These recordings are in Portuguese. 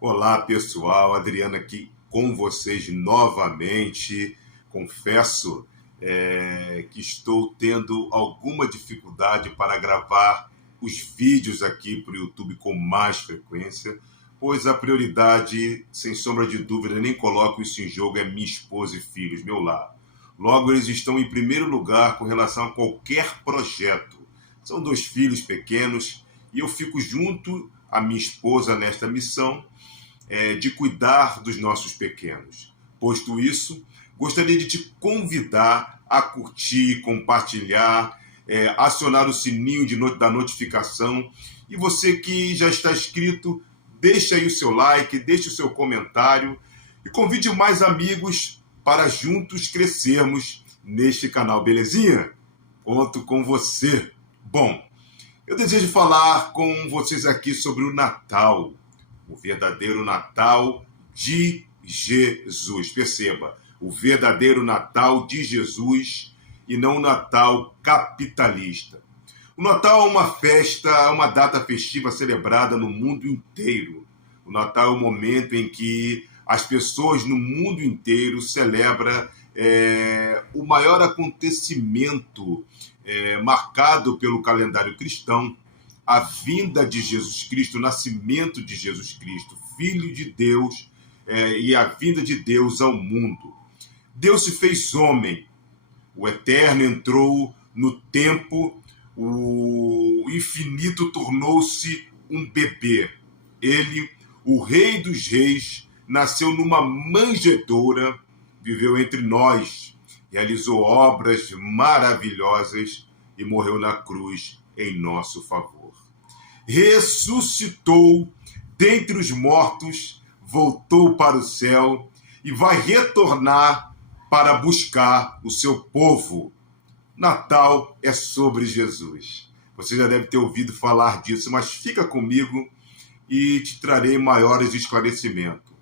Olá, pessoal. Adriano aqui com vocês novamente. Confesso que estou tendo alguma dificuldade para gravar os vídeos aqui para o YouTube com mais frequência, pois a prioridade, sem sombra de dúvida, nem coloco isso em jogo, é minha esposa e filhos, meu lar. Logo, eles estão em primeiro lugar com relação a qualquer projeto. São dois filhos pequenos e eu fico junto à minha esposa nesta missão de cuidar dos nossos pequenos. Posto isso, gostaria de te convidar a curtir, compartilhar, acionar o sininho da notificação. E você que já está inscrito, deixa aí o seu like, deixe o seu comentário e convide mais amigos para juntos crescermos neste canal, belezinha? Conto com você. Bom, eu desejo falar com vocês aqui sobre o Natal, o verdadeiro Natal de Jesus. Perceba, o verdadeiro Natal de Jesus e não o Natal capitalista. O Natal é uma festa, é uma data festiva celebrada no mundo inteiro. O Natal é o momento em que as pessoas no mundo inteiro celebram o maior acontecimento marcado pelo calendário cristão, a vinda de Jesus Cristo, o nascimento de Jesus Cristo, Filho de Deus, e a vinda de Deus ao mundo. Deus se fez homem, o eterno entrou no tempo, o infinito tornou-se um bebê. Ele, o Rei dos Reis, nasceu numa manjedoura, viveu entre nós, realizou obras maravilhosas e morreu na cruz em nosso favor. Ressuscitou dentre os mortos, voltou para o céu e vai retornar para buscar o seu povo. Natal é sobre Jesus. Você já deve ter ouvido falar disso, mas fica comigo e te trarei maiores esclarecimentos.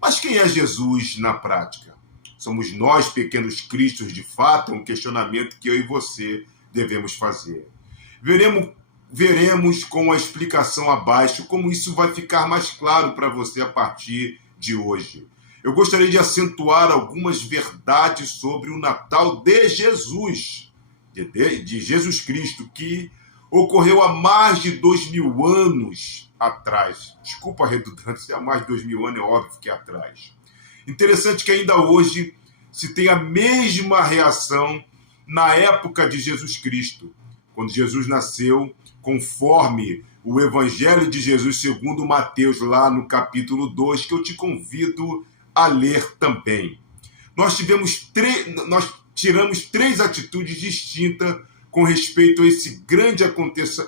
Mas quem é Jesus na prática? Somos nós, pequenos cristos, de fato? É um questionamento que eu e você devemos fazer. Veremos com a explicação abaixo como isso vai ficar mais claro para você a partir de hoje. Eu gostaria de acentuar algumas verdades sobre o Natal de Jesus, de Jesus Cristo, que ocorreu há mais de 2000 anos atrás. Desculpa a redundância, há mais de 2000 anos é óbvio que é atrás. Interessante que ainda hoje se tem a mesma reação na época de Jesus Cristo, quando Jesus nasceu, conforme o Evangelho de Jesus segundo Mateus, lá no capítulo 2, que eu te convido a ler também. Nós tiramos três atitudes distintas com respeito a esse grande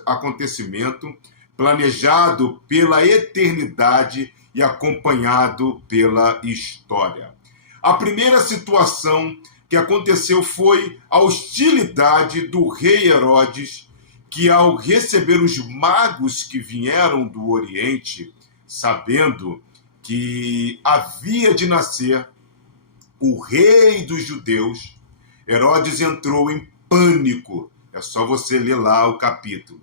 acontecimento, planejado pela eternidade e acompanhado pela história. A primeira situação que aconteceu foi a hostilidade do rei Herodes, que ao receber os magos que vieram do Oriente, sabendo que havia de nascer o rei dos judeus, Herodes entrou em pânico. É só você ler lá o capítulo.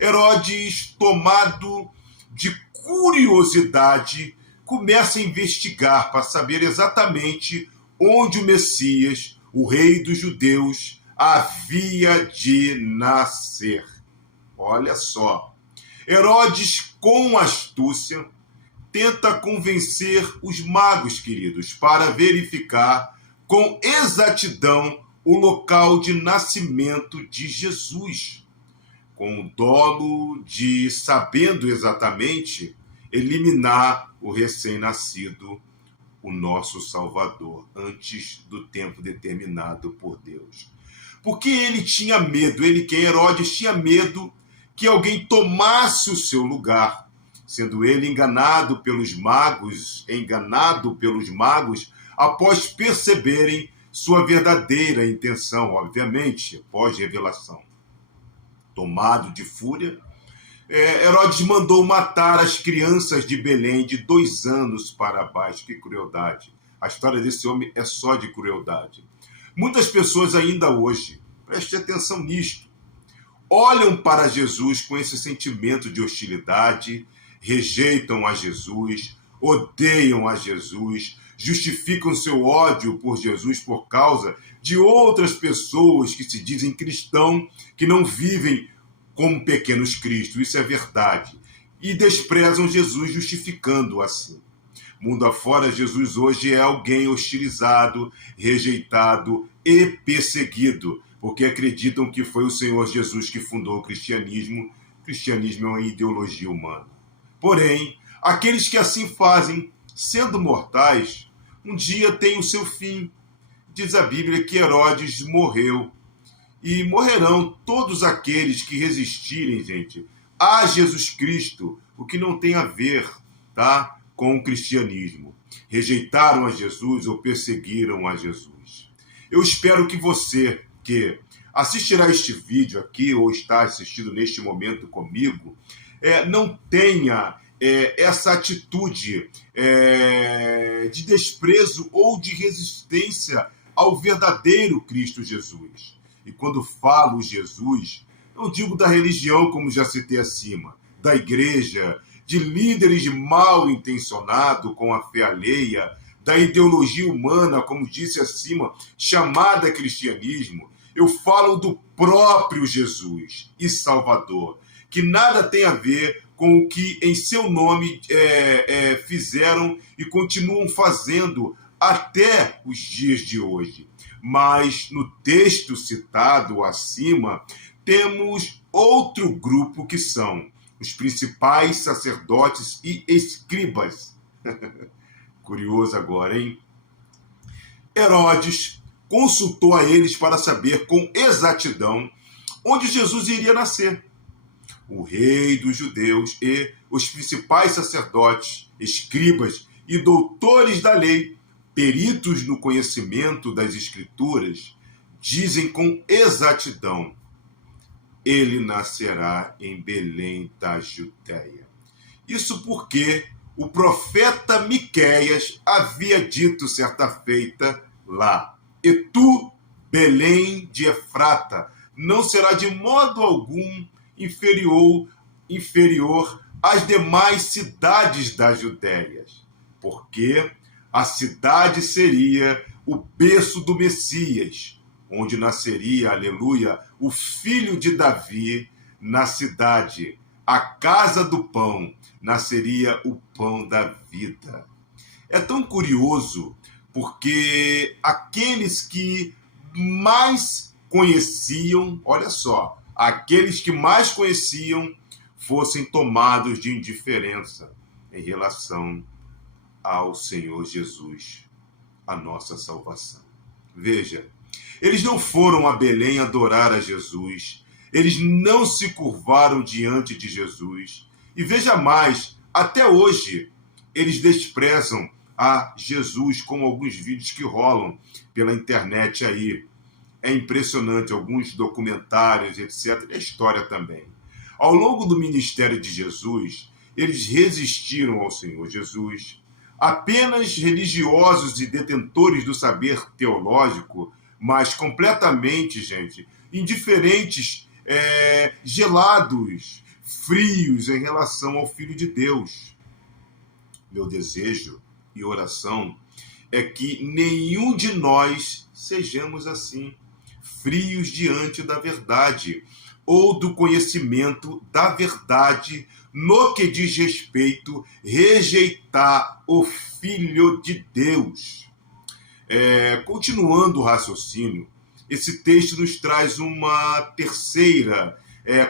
Herodes, tomado de curiosidade, começa a investigar para saber exatamente onde o Messias, o rei dos judeus, havia de nascer. Olha só. Herodes, com astúcia, tenta convencer os magos, queridos, para verificar com exatidão o local de nascimento de Jesus, com o dolo de, sabendo exatamente, eliminar o recém-nascido, o nosso Salvador, antes do tempo determinado por Deus. Porque ele tinha medo, Herodes tinha medo que alguém tomasse o seu lugar, sendo ele enganado pelos magos, após perceberem sua verdadeira intenção, obviamente, pós-revelação. Tomado de fúria, Herodes mandou matar as crianças de Belém de 2 anos para baixo. Que crueldade. A história desse homem é só de crueldade. Muitas pessoas ainda hoje, preste atenção nisto, olham para Jesus com esse sentimento de hostilidade, rejeitam a Jesus, odeiam a Jesus, justificam seu ódio por Jesus por causa de outras pessoas que se dizem cristãos, que não vivem como pequenos cristos, isso é verdade, e desprezam Jesus justificando-o assim. Mundo afora, Jesus hoje é alguém hostilizado, rejeitado e perseguido, porque acreditam que foi o Senhor Jesus que fundou o cristianismo. O cristianismo é uma ideologia humana. Porém, aqueles que assim fazem, sendo mortais, um dia têm o seu fim. Diz a Bíblia que Herodes morreu. E morrerão todos aqueles que resistirem, gente, a Jesus Cristo, o que não tem a ver, tá, com o cristianismo. Rejeitaram a Jesus ou perseguiram a Jesus. Eu espero que você que assistirá este vídeo aqui ou está assistindo neste momento comigo, não tenha essa atitude de desprezo ou de resistência ao verdadeiro Cristo Jesus. E quando falo Jesus, não digo da religião, como já citei acima, da igreja, de líderes mal intencionados com a fé alheia, da ideologia humana, como disse acima, chamada cristianismo. Eu falo do próprio Jesus e Salvador, que nada tem a ver com o que em seu nome fizeram e continuam fazendo até os dias de hoje. Mas no texto citado acima, temos outro grupo que são os principais sacerdotes e escribas. Curioso agora, hein? Herodes consultou a eles para saber com exatidão onde Jesus iria nascer. O rei dos judeus e os principais sacerdotes, escribas e doutores da lei, peritos no conhecimento das Escrituras, dizem com exatidão: ele nascerá em Belém da Judéia. Isso porque o profeta Miqueias havia dito certa feita lá: e tu, Belém de Efrata, não será de modo algum inferior às demais cidades da Judéia, porque a cidade seria o berço do Messias, onde nasceria, aleluia, o filho de Davi. Na cidade, a casa do pão, nasceria o pão da vida. É tão curioso, porque aqueles que mais conheciam, olha só, aqueles que mais conheciam fossem tomados de indiferença em relação ao Senhor Jesus, a nossa salvação. Veja, eles não foram a Belém adorar a Jesus, eles não se curvaram diante de Jesus. E veja mais, até hoje, eles desprezam a Jesus, como alguns vídeos que rolam pela internet aí. É impressionante, alguns documentários, etc. E a história também. Ao longo do ministério de Jesus, eles resistiram ao Senhor Jesus. Apenas religiosos e detentores do saber teológico, mas completamente, gente, indiferentes, gelados, frios em relação ao Filho de Deus. Meu desejo e oração é que nenhum de nós sejamos assim, frios diante da verdade ou do conhecimento da verdade no que diz respeito a rejeitar o Filho de Deus. Continuando o raciocínio, esse texto nos traz uma terceira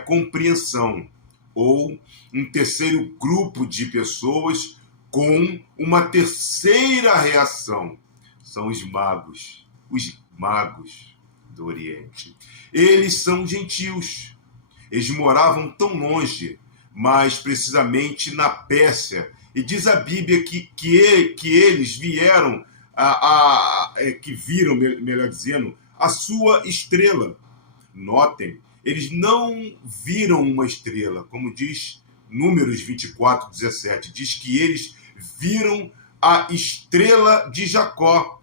compreensão, ou um terceiro grupo de pessoas com uma terceira reação. São os magos do Oriente. Eles são gentios. Eles moravam tão longe, mas precisamente na Pérsia. E diz a Bíblia que eles vieram, que viram, melhor dizendo, a sua estrela. Notem, eles não viram uma estrela, como diz Números 24, 17. Diz que eles viram a estrela de Jacó.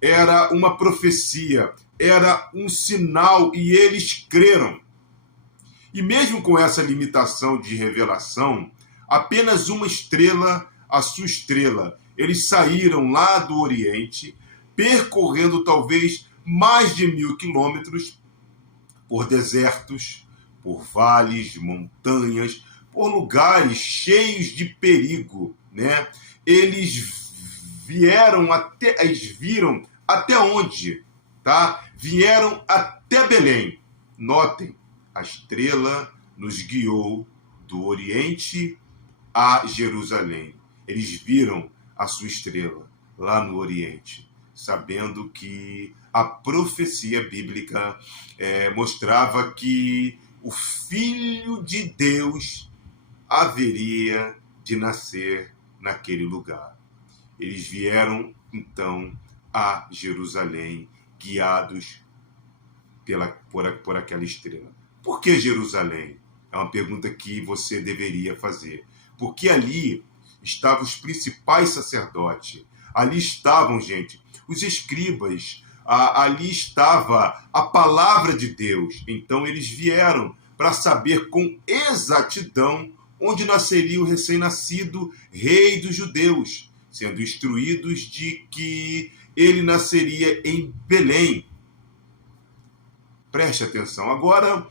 Era uma profecia, era um sinal, e eles creram. E mesmo com essa limitação de revelação, apenas uma estrela a sua estrela. Eles saíram lá do Oriente, percorrendo talvez mais de 1.000 quilômetros por desertos, por vales, montanhas, por lugares cheios de perigo, né? Eles viram até onde, tá? Vieram até Belém. Notem, a estrela nos guiou do Oriente a Jerusalém. Eles viram a sua estrela lá no Oriente, sabendo que a profecia bíblica mostrava que o Filho de Deus haveria de nascer naquele lugar. Eles vieram, então, a Jerusalém, guiados por aquela estrela. Por que Jerusalém? É uma pergunta que você deveria fazer. Porque ali estavam os principais sacerdotes. Ali estavam, gente, os escribas. Ali estava a palavra de Deus. Então eles vieram para saber com exatidão onde nasceria o recém-nascido rei dos judeus, sendo instruídos de que ele nasceria em Belém. Preste atenção. Agora,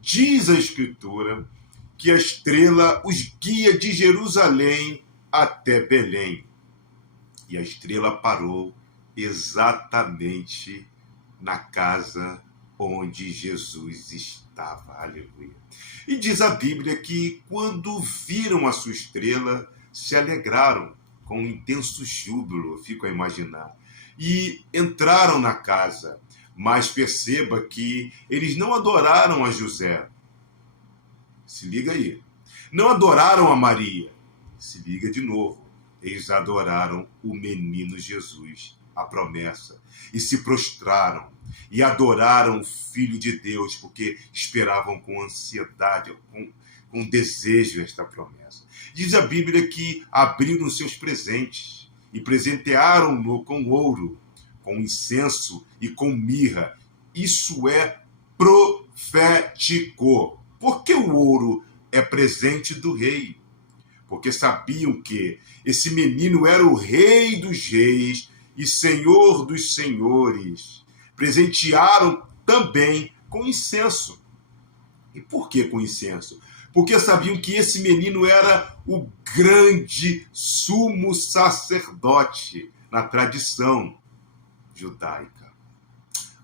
diz a Escritura que a estrela os guia de Jerusalém até Belém. E a estrela parou exatamente na casa onde Jesus estava. Aleluia. E diz a Bíblia que quando viram a sua estrela, se alegraram com um intenso júbilo, eu fico a imaginar, e entraram na casa. Mas perceba que eles não adoraram a José. Se liga aí. Não adoraram a Maria. Se liga de novo. Eles adoraram o menino Jesus, a promessa. E se prostraram. E adoraram o Filho de Deus, porque esperavam com ansiedade, com desejo esta promessa. Diz a Bíblia que abriram seus presentes e presentearam-no com ouro, com incenso e com mirra. Isso é profético. Por que o ouro é presente do rei? Porque sabiam que esse menino era o rei dos reis e senhor dos senhores. Presentearam também com incenso. E por que com incenso? Porque sabiam que esse menino era o grande sumo sacerdote na tradição judaica.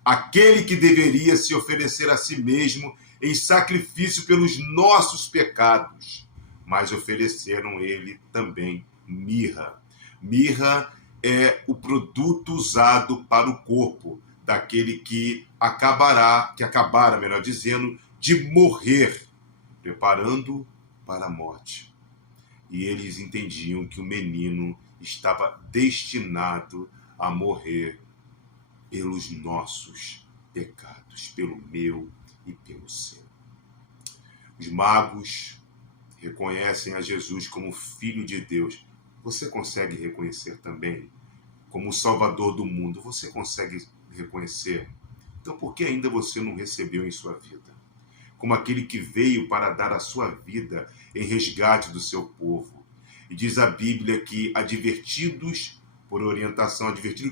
Aquele que deveria se oferecer a si mesmo em sacrifício pelos nossos pecados. Mas ofereceram ele também mirra. Mirra é o produto usado para o corpo daquele que acabara, melhor dizendo, de morrer, preparando para a morte. E eles entendiam que o menino estava destinado a morrer pelos nossos pecados, pelo meu e pelo seu. Os magos reconhecem a Jesus como Filho de Deus. Você consegue reconhecer também como o Salvador do mundo? Você consegue reconhecer? Então, por que ainda você não recebeu em sua vida? Como aquele que veio para dar a sua vida em resgate do seu povo. E diz a Bíblia que advertiram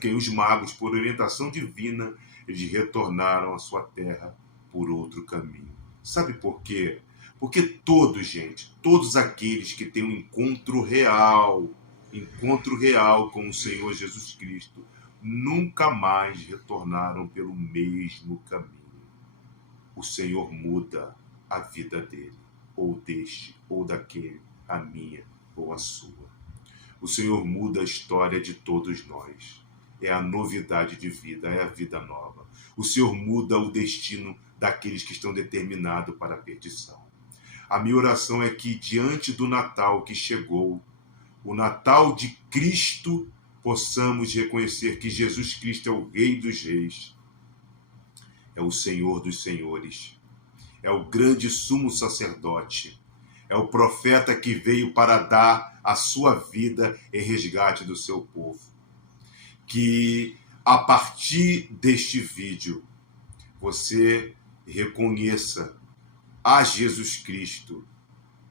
quem? Os magos, por orientação divina, eles retornaram à sua terra por outro caminho. Sabe por quê? Porque todos aqueles que têm um encontro real com o Senhor Jesus Cristo, nunca mais retornaram pelo mesmo caminho. O Senhor muda a vida dele, ou deste, ou daquele, a minha ou a sua. O Senhor muda a história de todos nós. É a novidade de vida, é a vida nova. O Senhor muda o destino daqueles que estão determinados para a perdição. A minha oração é que, diante do Natal que chegou, o Natal de Cristo, possamos reconhecer que Jesus Cristo é o Rei dos Reis, é o Senhor dos Senhores, é o grande sumo sacerdote, é o profeta que veio para dar a sua vida em resgate do seu povo. Que, a partir deste vídeo, você reconheça a Jesus Cristo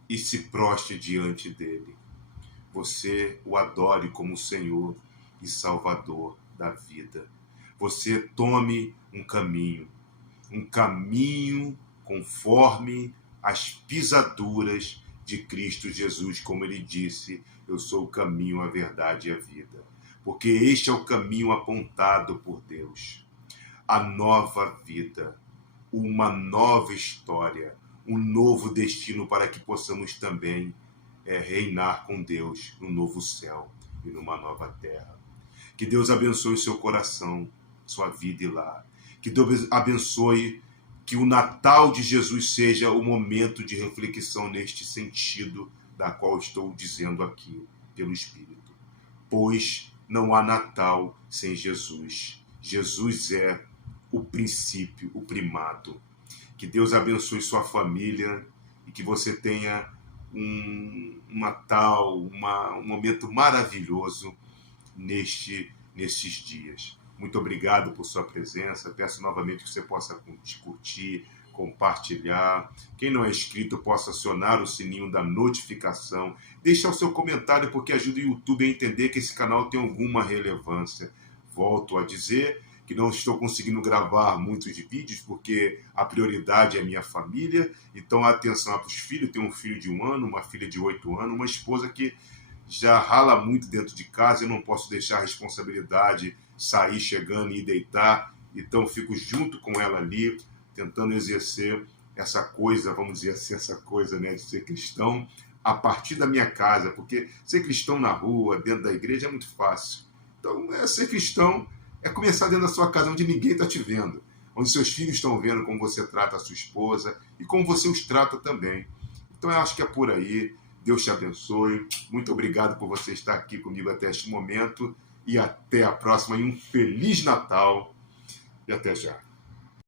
e se prostre diante dele. você o adore como Senhor e Salvador da vida. Você tome um caminho conforme as pisaduras de Cristo Jesus, como ele disse, eu sou o caminho, a verdade e a vida. Porque este é o caminho apontado por Deus. A nova vida, uma nova história, um novo destino para que possamos também reinar com Deus no novo céu e numa nova terra. Que Deus abençoe seu coração, sua vida e lar. Que Deus abençoe que o Natal de Jesus seja o momento de reflexão neste sentido da qual estou dizendo aqui pelo Espírito. Pois não há Natal sem Jesus. Jesus é o princípio, o primado. Que Deus abençoe sua família e que você tenha um Natal, um momento maravilhoso nesses dias. Muito obrigado por sua presença. Peço novamente que você possa curtir, compartilhar. Quem não é inscrito, possa acionar o sininho da notificação. Deixar o seu comentário, porque ajuda o YouTube a entender que esse canal tem alguma relevância. Volto a dizer que não estou conseguindo gravar muitos vídeos, porque a prioridade é a minha família. Então, atenção para os filhos. Tenho um filho de 1 ano, uma filha de 8 anos, uma esposa que já rala muito dentro de casa. Eu não posso deixar a responsabilidade sair, chegando e ir deitar. Então, fico junto com ela ali, tentando exercer essa coisa, vamos dizer assim, essa coisa, né, de ser cristão a partir da minha casa, porque ser cristão na rua, dentro da igreja, é muito fácil. Então, ser cristão é começar dentro da sua casa, onde ninguém está te vendo, onde seus filhos estão vendo como você trata a sua esposa e como você os trata também. Então, eu acho que é por aí. Deus te abençoe. Muito obrigado por você estar aqui comigo até este momento. E até a próxima. E um Feliz Natal. E até já.